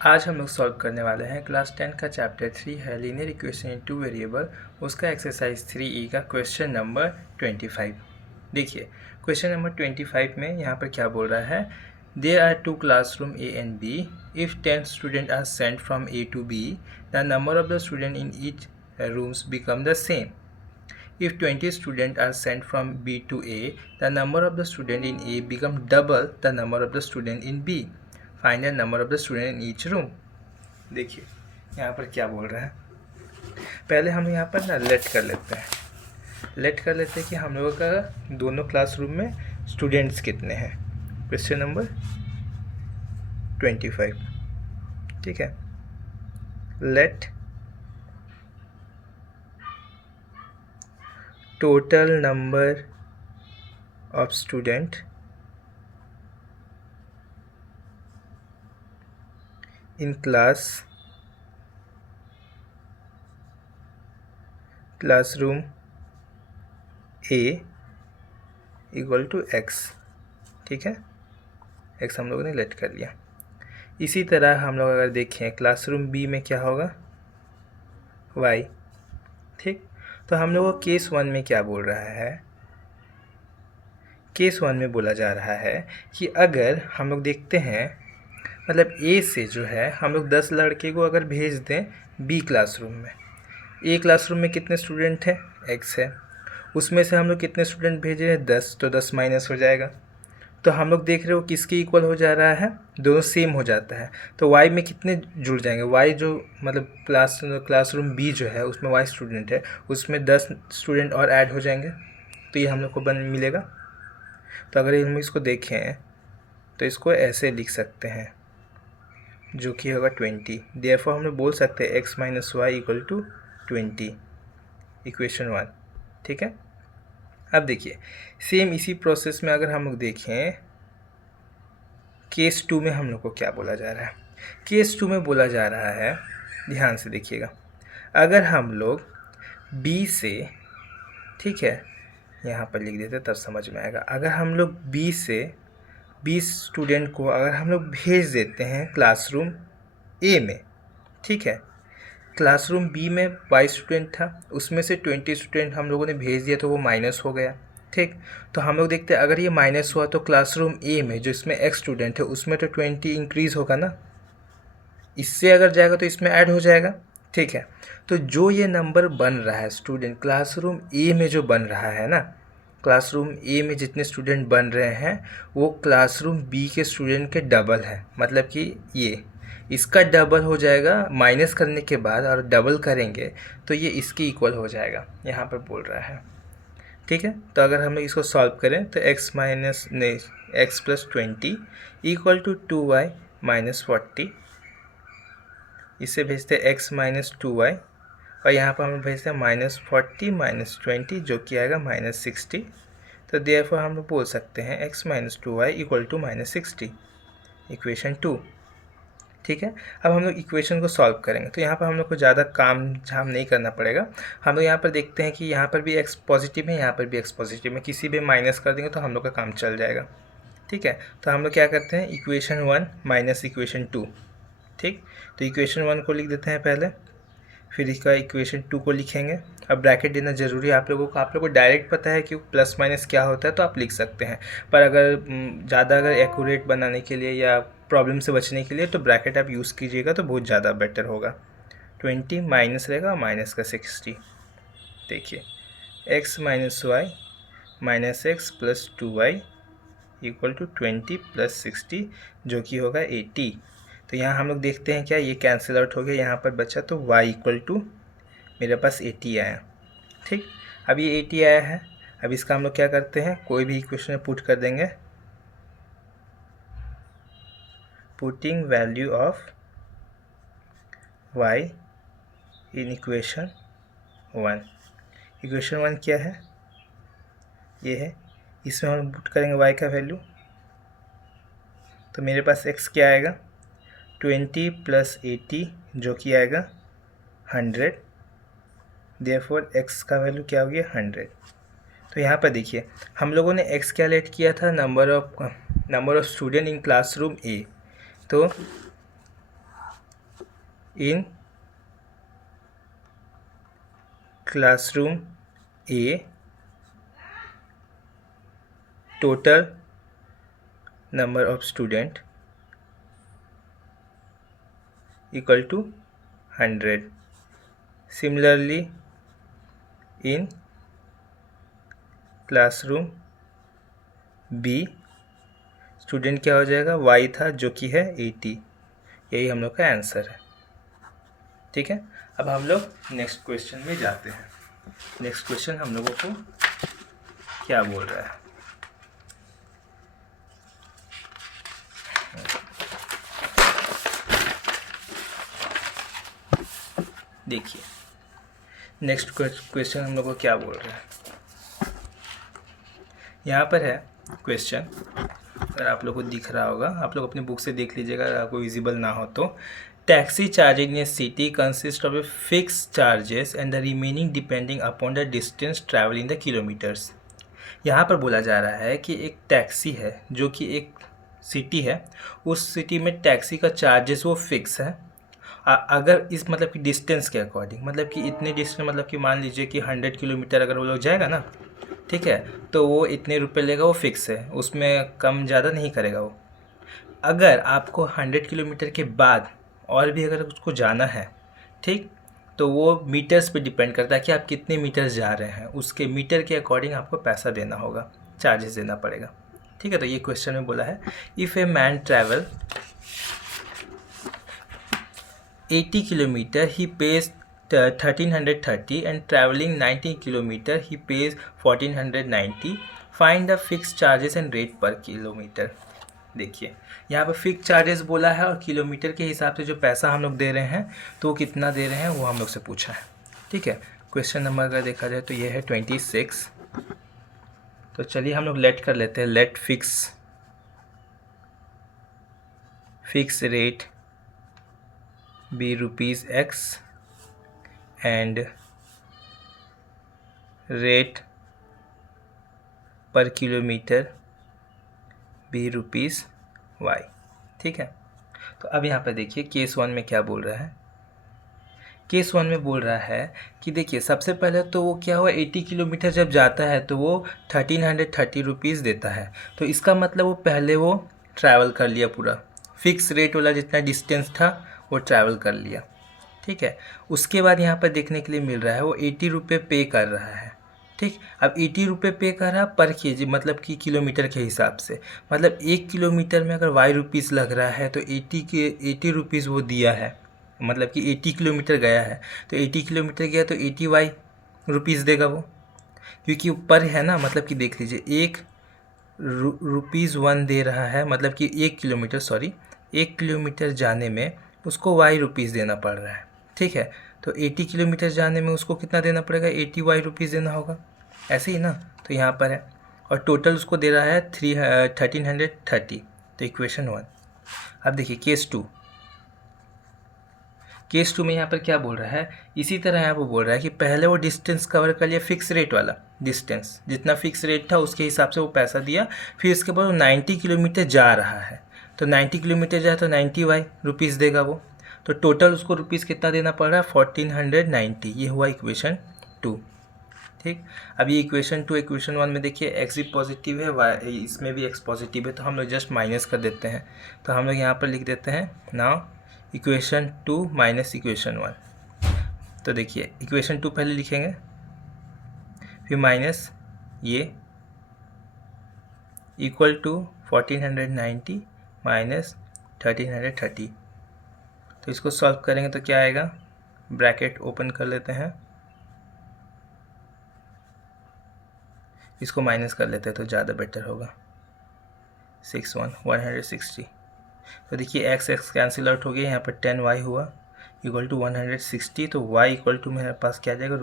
आज हम लोग सॉल्व करने वाले हैं क्लास 10 का चैप्टर 3 है linear equation in two variable, उसका एक्सरसाइज 3E का क्वेश्चन नंबर 25। देखिए क्वेश्चन नंबर 25 में यहाँ पर क्या बोल रहा है, there are two classroom A and B। If 10 student are sent from A to B, the number of the student in each rooms become the same. If 20 students are sent from B to A, the number of the student in A become double the number of the student in B. Find the number of the student in each room. देखिए यहाँ पर क्या बोल रहा है, पहले हम यहाँ पर ना लेट कर लेते हैं कि हम लोगों का दोनों क्लासरूम में स्टूडेंट्स कितने हैं। क्वेश्चन नंबर 25, ठीक है। Let total number of student in classroom A equal to x, ठीक है। x हम लोगों ने लेट कर लिया। इसी तरह हम लोग अगर देखें क्लासरूम B में क्या होगा, y, ठीक। तो हम लोग केस 1 में क्या बोल रहा है, केस 1 में बोला जा रहा है कि अगर हम लोग देखते हैं मतलब A से जो है हम लोग 10 लड़के को अगर भेज दें B क्लासरूम में, A क्लासरूम में कितने स्टूडेंट हैं, x है, उसमें से हम लोग कितने स्टूडेंट भेजे हैं 10, तो 10 माइनस हो जाएगा। तो हम लोग देख रहे हो किसके इक्वल हो जा रहा है, दोनों सेम हो जाता है। तो y में कितने जुड़ जाएंगे, y जो मतलब क्लासरूम B जो है उसमें y स्टूडेंट है, उसमें 10 स्टूडेंट और ऐड हो जाएंगे, तो ये हम लोग को मिलेगा। तो अगर हम इसको देखें तो इसको ऐसे लिख सकते हैं जो कि होगा 20। देयरफॉर हम लोग बोल सकते हैं x minus y equal to 20, equation 1, ठीक है। अब देखिए सेम इसी प्रोसेस में अगर हम लोग देखें केस 2 में हम लोग को क्या बोला जा रहा है। केस 2 में बोला जा रहा है, ध्यान से देखिएगा, अगर हम लोग B से, ठीक है, यहाँ पर लिख देते तब समझ में आएगा। अगर हम लोग B से 20 स्टूडेंट को अगर हम लोग भेज देते हैं क्लासरूम A में, ठीक है, क्लासरूम B में 22 स्टूडेंट था, उसमें से 20 स्टूडेंट हम लोगों ने भेज दिया तो वो माइनस हो गया, ठीक। तो हम लोग देखते हैं अगर ये माइनस हुआ तो क्लासरूम A में जो इसमें x स्टूडेंट है उसमें तो 20 इंक्रीज़ होगा ना, इससे अगर जाएगा तो इसमें ऐड हो जाएगा, ठीक है। तो जो ये नंबर बन रहा है स्टूडेंट क्लासरूम A में जो बन रहा है ना, क्लासरूम A में जितने स्टूडेंट बन रहे हैं वो क्लासरूम B के स्टूडेंट के डबल है। मतलब कि ये इसका डबल हो जाएगा माइनस करने के बाद, और डबल करेंगे तो ये इसके इक्वल हो जाएगा, यहाँ पर बोल रहा है, ठीक है। तो अगर हम इसको सॉल्व करें तो x plus 20 equal to 2y minus 40, इसे भेजते हैं x माइनस 2y, और यहाँ पर हम भेजते हैं माइनस 40 माइनस 20 जो कि आएगा माइनस 60। तो देयरफॉर हम लोग बोल सकते हैं x minus 2y equal to minus 60, equation 2, ठीक है। अब हम लोग इक्वेशन को सॉल्व करेंगे तो यहाँ पर हम लोग को ज़्यादा काम झाम नहीं करना पड़ेगा। हम लोग यहाँ पर देखते हैं कि यहाँ पर भी x पॉजिटिव है, यहाँ पर भी x पॉजिटिव है, किसी भी माइनस कर देंगे तो हम लोग का काम चल जाएगा, ठीक है। तो हम लोग क्या करते हैं, इक्वेशन 1 माइनस इक्वेशन 2, ठीक। तो इक्वेशन 1 को लिख देते हैं पहले, फिर इसका इक्वेशन 2 को लिखेंगे। अब ब्रैकेट देना ज़रूरी है आप लोगों को डायरेक्ट पता है कि प्लस माइनस क्या होता है तो आप लिख सकते हैं, पर अगर ज़्यादा अगर एक्यूरेट बनाने के लिए या प्रॉब्लम से बचने के लिए तो ब्रैकेट आप यूज़ कीजिएगा तो बहुत ज़्यादा बेटर होगा। 20 माइनस रहेगा माइनस का 60, देखिए x minus y minus x plus 2y equal to 20 plus 60 जो कि होगा 80। तो यहाँ हम लोग देखते हैं क्या ये कैंसिल आउट हो गया, यहाँ पर बचा तो y इक्वल टू मेरे पास 80 आया, ठीक। अब ये 80 आया है, अब इसका हम लोग क्या करते हैं, कोई भी इक्वेशन में पुट कर देंगे, putting value of y in equation 1। Equation 1 क्या है, ये है, इसमें हम पुट करेंगे y का वैल्यू, तो मेरे पास x क्या आएगा 20 प्लस 80 जो कि आएगा 100, देयरफॉर x का वैल्यू क्या हो गया 100। तो यहाँ पर देखिए हम लोगों ने x क्या लेट किया था, number of student in classroom A। तो इन classroom A, total number of student equal to 100. Similarly, in classroom B, student क्या हो जाएगा, y था जो कि है 80. यही हम लोग का आंसर है. ठीक है, अब हम लोग नेक्स्ट क्वेश्चन में जाते हैं. नेक्स्ट क्वेश्चन हम लोगों को क्या बोल रहा है. देखिए नेक्स्ट क्वेश्चन हम लोग को क्या बोल रहा है. यहाँ पर है क्वेश्चन, अगर आप लोग को दिख रहा होगा, आप लोग अपनी बुक से देख लीजिएगा अगर आपको विजिबल ना हो तो. Taxi charging in A city consist of a fix charges and the remaining depending upon the distance travel in the kilometres. यहाँ पर बोला जा रहा है कि एक टैक्सी है जो कि एक सिटी है, उस सिटी में टैक्सी का चार्जेस वो फिक्स है. अगर इस मतलब कि डिस्टेंस के अकॉर्डिंग, मतलब कि इतने डिस्टेंस, मतलब कि मान लीजिए कि 100 किलोमीटर अगर वो लोग जाएगा ना, ठीक है, तो वो इतने रुपए लेगा, वो फिक्स है, उसमें कम ज़्यादा नहीं करेगा वो. अगर आपको 100 किलोमीटर के बाद और भी अगर उसको जाना है, ठीक, तो वो मीटर्स पे डिपेंड करता है कि आप कितने मीटर्स जा रहे हैं, उसके मीटर के अकॉर्डिंग आपको पैसा देना होगा, चार्जेस देना पड़ेगा. ठीक है, तो ये क्वेश्चन में बोला है if a man travel 80 kilometer he pays 1330 and traveling 90 kilometer he pays 1490. Find the fixed charges and rate per kilometer. देखिए यहाँ पर फिक्स चार्जेस बोला है और किलोमीटर के हिसाब से जो पैसा हम लोग दे रहे हैं तो कितना दे रहे हैं वो हम लोग से पूछा है. ठीक है, क्वेश्चन नंबर अगर देखा जाए तो ये है 26. तो चलिए हम लोग लेट कर लेते हैं. Let fix rate be rupees x and rate per kilometer be rupees y. ठीक है, तो अब यहाँ पर देखिए केस 1 में क्या बोल रहा है. केस 1 में बोल रहा है कि देखिए सबसे पहले तो वो क्या हुआ, 80 किलोमीटर जब जाता है तो वो 1330 रुपीज़ देता है. तो इसका मतलब वो पहले वो ट्रैवल कर लिया, पूरा फिक्स रेट वाला जितना डिस्टेंस था वो ट्रैवल कर लिया. ठीक है, उसके बाद यहाँ पर देखने के लिए मिल रहा है वो 80 रुपये पे कर रहा है. ठीक, अब 80 रुपये पे कर रहा पर केजी, मतलब कि किलोमीटर के हिसाब से, मतलब 1 किलोमीटर में अगर वाई रुपीज़ लग रहा है तो 80 रुपीज़ वो दिया है, मतलब कि 80 किलोमीटर गया है, तो 80 किलोमीटर गया तो 80 वाई रुपीज़ देगा वो, क्योंकि ऊपर है ना, मतलब कि देख लीजिए 1 रुपीज़ 1 दे रहा है, मतलब कि 1 किलोमीटर जाने में उसको वाई रुपीज़ देना पड़ रहा है. ठीक है, तो 80 किलोमीटर जाने में उसको कितना देना पड़ेगा, 80 वाई रुपीज़ देना होगा, ऐसे ही ना. तो यहाँ पर है और टोटल उसको दे रहा है 1330. तो इक्वेशन 1. अब देखिए केस टू में यहाँ पर क्या बोल रहा है, इसी तरह यहाँ पर बोल रहा है कि पहले वो डिस्टेंस कवर कर लिया, फिक्स रेट वाला डिस्टेंस जितना फिक्स रेट था उसके हिसाब से वो पैसा दिया. फिर उसके बाद वो 90 किलोमीटर जा रहा है, तो 90 किलोमीटर जाए तो 90 वाई रुपीज़ देगा वो. तो टोटल उसको रुपीज़ कितना देना पड़ रहा है, 1490. ये हुआ इक्वेशन 2. ठीक, अब ये इक्वेशन 2 इक्वेशन 1 में देखिए एक्स भी पॉजिटिव है, वाई इसमें भी एक्स पॉजिटिव है, तो हम लोग जस्ट माइनस कर देते हैं. तो हम लोग यहाँ पर लिख देते हैं नाउ इक्वेशन 2 माइनस इक्वेशन 1. तो देखिए इक्वेशन 2 पहले लिखेंगे, फिर माइनस ये इक्वल टू 1490 माइनस 1330. तो इसको सॉल्व करेंगे तो क्या आएगा, ब्रैकेट ओपन कर लेते हैं, इसको माइनस कर लेते हैं तो ज़्यादा बेटर होगा. 160. तो देखिए एक्स कैंसिल आउट हो गया, यहाँ पर 10y हुआ इक्वल टू 160. तो y इक्वल टू मेरे पास क्या आ जाएगा,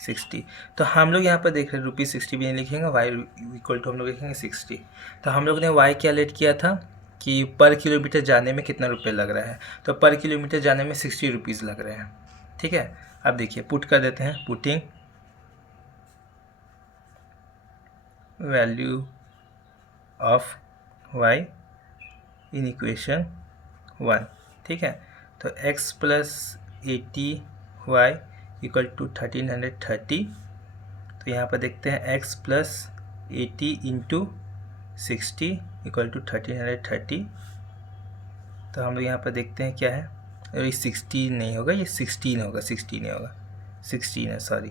₹60. तो हम लोग यहाँ पर देख रहे हैं ₹60 भी नहीं लिखेंगे, y इक्वल टू हम लोग लिखेंगे 60. तो हम लोग ने y क्या लेट किया था कि पर किलोमीटर जाने में कितना रुपये लग रहा है, तो पर किलोमीटर जाने में 60 रुपीज़ लग रहे हैं. ठीक है, अब देखिए पुट कर देते हैं, putting value of y in equation 1. ठीक है, तो x plus 80y equal to 1330। तो यहाँ पर देखते हैं x plus 80 into 60 equal to 1330। तो हम लोग यहाँ पर देखते हैं क्या है, ये 16 नहीं होगा, ये 16 होगा, 16 नहीं होगा, 16 है, सॉरी।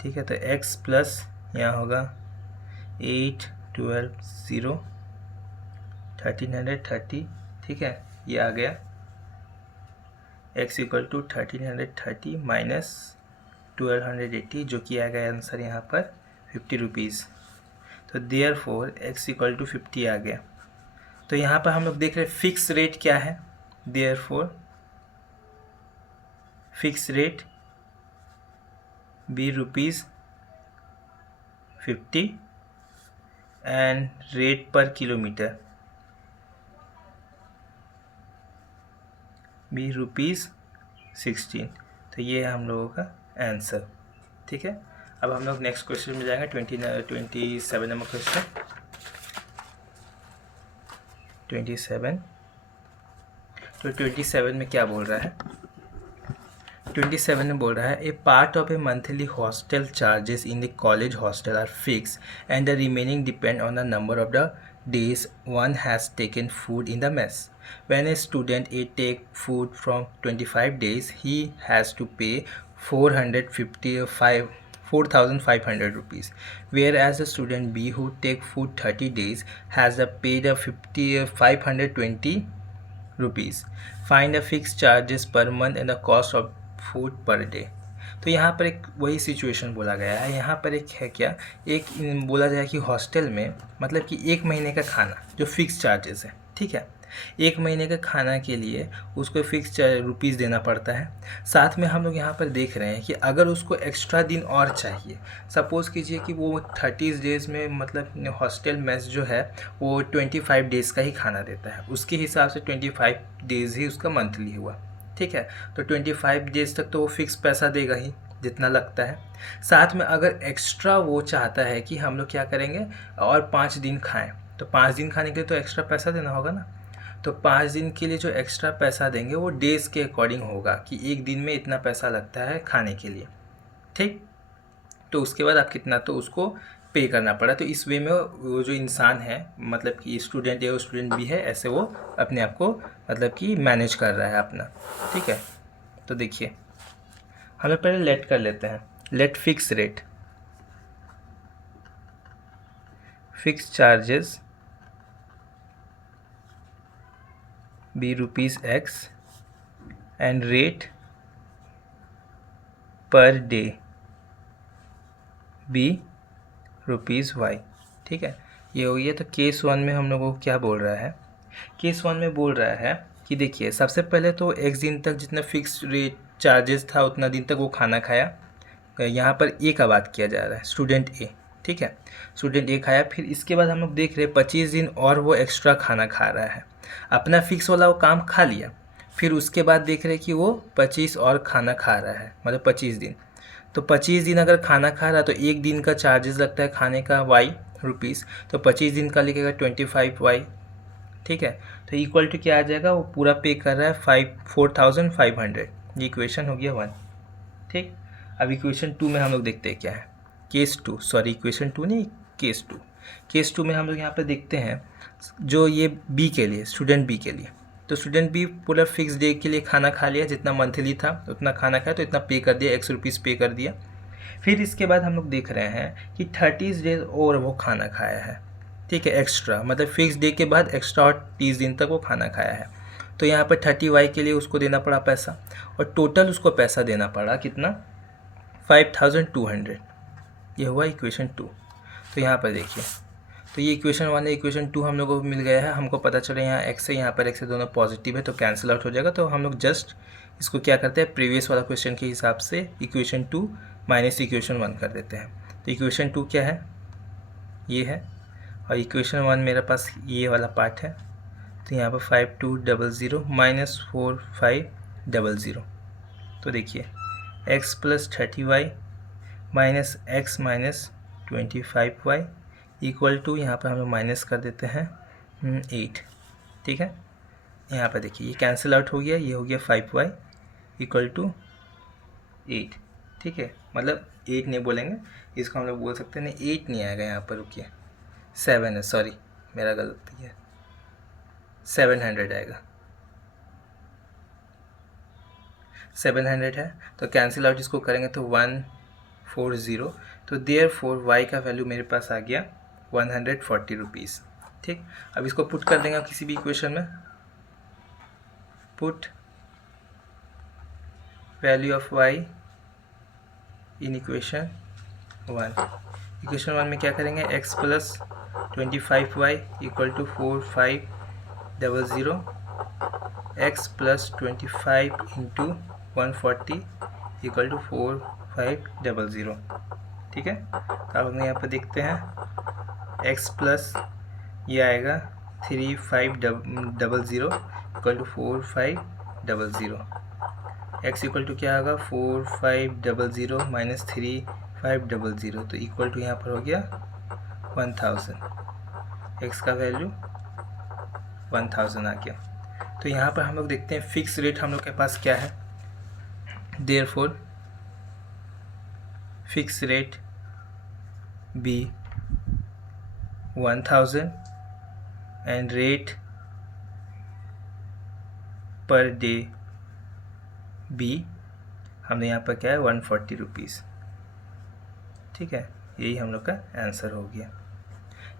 ठीक है, तो x प्लस यहाँ होगा 8 12 0 1330। ठीक है, ये आ गया x इक्वल टू 1330 माइनस 1280, जो कि आ गया आंसर यहाँ पर 50 रुपीज़। तो therefore x equal to 50 आ गया। तो यहाँ पर हम लोग देख रहे हैं फिक्स रेट क्या है, therefore fix rate be rupees 50 and rate per kilometre be rupees 16। तो ये है हम लोगों का आंसर। ठीक है, अब हम लोग नेक्स्ट क्वेश्चन में जाएंगे, 27 नंबर क्वेश्चन। 27। तो 27 में क्या बोल रहा है, 27 में बोल रहा है a part of a monthly hostel charges in the college hostel are fix and the remaining depend on the number of the days one has taken food in the mess. When a student A take food from 25 days, he has to pay 4,500 rupees, whereas a student B who take food 30 days has paid 520 rupees. Find the fixed charges per month and the cost of food per day. तो यहाँ पर एक वही situation बोला गया है। यहाँ पर एक है क्या, एक बोला जाए कि हॉस्टल में मतलब कि 1 महीने का खाना जो फिक्स चार्जेस है, ठीक है, 1 महीने का खाना के लिए उसको फिक्स रुपीज़ देना पड़ता है। साथ में हम लोग यहाँ पर देख रहे हैं कि अगर उसको एक्स्ट्रा दिन और चाहिए, सपोज़ कीजिए कि वो 30 डेज़ में मतलब हॉस्टल मेस जो है वो 25 डेज़ का ही खाना देता है, उसके हिसाब से 25 डेज़ ही उसका मंथली हुआ। ठीक है, तो 25 डेज़ तक तो वो फिक्स पैसा देगा ही जितना लगता है। साथ में अगर एक्स्ट्रा वो चाहता है कि हम लोग क्या करेंगे और 5 दिन खाएं, तो 5 दिन खाने के लिए तो एक्स्ट्रा पैसा देना होगा ना। तो 5 दिन के लिए जो एक्स्ट्रा पैसा देंगे वो डेज़ के अकॉर्डिंग होगा कि एक दिन में इतना पैसा लगता है खाने के लिए। ठीक, तो उसके बाद आप कितना तो उसको पे करना पड़ा। तो इस वे में वो जो इंसान है मतलब कि स्टूडेंट है, वो स्टूडेंट भी है, ऐसे वो अपने आप को मतलब कि मैनेज कर रहा है अपना। ठीक है, तो देखिए हम लोग पहले लेट कर लेते हैं, let fix rate, fix charges be rupees x and rate per day be rupees y. ठीक है, ये हो गया। तो केस 1 में हम लोगों को क्या बोल रहा है, केस 1 में बोल रहा है कि देखिए सबसे पहले तो एक दिन तक जितना फिक्स रेट चार्जेस था उतना दिन तक वो खाना खाया। यहाँ पर ए का बात किया जा रहा है, स्टूडेंट ए। ठीक है, स्टूडेंट ए खाया, फिर इसके बाद हम लोग देख रहे हैं 25 दिन और वो एक्स्ट्रा खाना खा रहा है, अपना फिक्स वाला वो काम खा लिया, फिर उसके बाद देख रहे हैं कि वो 25 और खाना खा रहा है, मतलब 25 दिन। तो 25 दिन अगर खाना खा रहा है तो एक दिन का चार्जेस लगता है खाने का वाई रुपीज़, तो 25 दिन का लिखेगा 25 वाई। ठीक है, तो इक्वल टू क्या आ जाएगा, वो पूरा पे कर रहा है 4500। ये इक्वेशन हो गया 1। ठीक, अब इक्वेशन 2 में हम लोग देखते हैं क्या है, केस 2, सॉरी इक्वेशन 2 नहीं, केस 2। केस 2 में हम लोग यहाँ पे देखते हैं जो ये बी के लिए, स्टूडेंट बी के लिए, तो स्टूडेंट बी पूरा फिक्स डे के लिए खाना खा लिया, जितना मंथली था उतना खाना खाया, तो इतना पे कर दिया, ₹100 पे कर दिया। फिर इसके बाद हम लोग देख रहे हैं कि 30 डेज और वो खाना खाया है। ठीक है, एक्स्ट्रा मतलब फिक्स डे के बाद एक्स्ट्रा और 30 दिन तक वो खाना खाया है। तो यहाँ पर 30 वाई के लिए उसको देना पड़ा पैसा, और टोटल उसको पैसा देना पड़ा कितना, 5200। ये हुआ इक्वेशन 2। तो यहाँ पर देखिए, तो ये इक्वेशन 1 है, इक्वेशन 2 हम लोगों को मिल गया है। हमको पता चला यहाँ x है, यहाँ पर x है, दोनों पॉजिटिव है तो कैंसिल आउट हो जाएगा। तो हम लोग जस्ट इसको क्या करते हैं, प्रीवियस वाला क्वेश्चन के हिसाब से इक्वेशन 2 माइनस इक्वेशन 1 कर देते हैं। तो इक्वेशन 2 क्या है, ये है, और इक्वेशन 1 मेरे पास ये वाला पार्ट है। तो यहाँ पर 5200 माइनस 4500। तो देखिए x plus 30y minus x minus 25y equal to, यहाँ पर हम लोग माइनस कर देते हैं 8। ठीक है, यहाँ पर देखिए ये कैंसिल आउट हो गया, ये हो गया 5y इक्वल टू 8, ठीक है। मतलब 8 नहीं बोलेंगे इसको, हम लोग बोल सकते हैं, नहीं 8 नहीं आएगा यहाँ पर, रुकिए 7 है, सॉरी मेरा गलती है, 700 आएगा, 700 है। तो कैंसिल आउट इसको करेंगे तो 140, तो देयरफॉर y का वैल्यू मेरे पास आ गया 140 रुपीज़, ठीक। अब इसको पुट कर देंगे किसी भी इक्वेशन में, put value of y in equation 1। Equation 1 में क्या करेंगे, x plus 25y equal to 4500, x plus 25 into 140 equal to 4500, ठीक है। तो अब हम यहाँ पर देखते हैं x प्लस ये आएगा 3500 equal to 4500, x equal to क्या होगा 4500 माइनस 3500, तो इक्वल टू यहाँ पर हो गया 1000, x का वैल्यू 1000 आ गया। तो यहाँ पर हम लोग देखते हैं फिक्स रेट हम लोग के पास क्या है, therefore fix rate be 1000 and rate per day be, हमने यहाँ पर क्या है 140 रुपीज़, ठीक है। यही हम लोग का आंसर हो गया।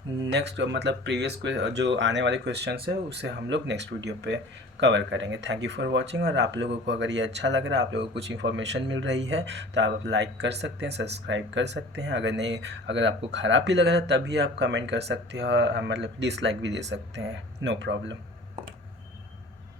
नेक्स्ट मतलब प्रीवियस जो आने वाले क्वेश्चंस है उसे हम लोग नेक्स्ट वीडियो पे कवर करेंगे। Thank you for watching. और आप लोगों को अगर ये अच्छा लग रहा है, आप लोगों को कुछ इन्फॉर्मेशन मिल रही है, तो आप लाइक कर सकते हैं, सब्सक्राइब कर सकते हैं। अगर नहीं, अगर आपको ख़राब भी लग रहा है तभी आप कमेंट कर सकते हो, मतलब डिसलाइक भी दे सकते हैं, नो प्रॉब्लम।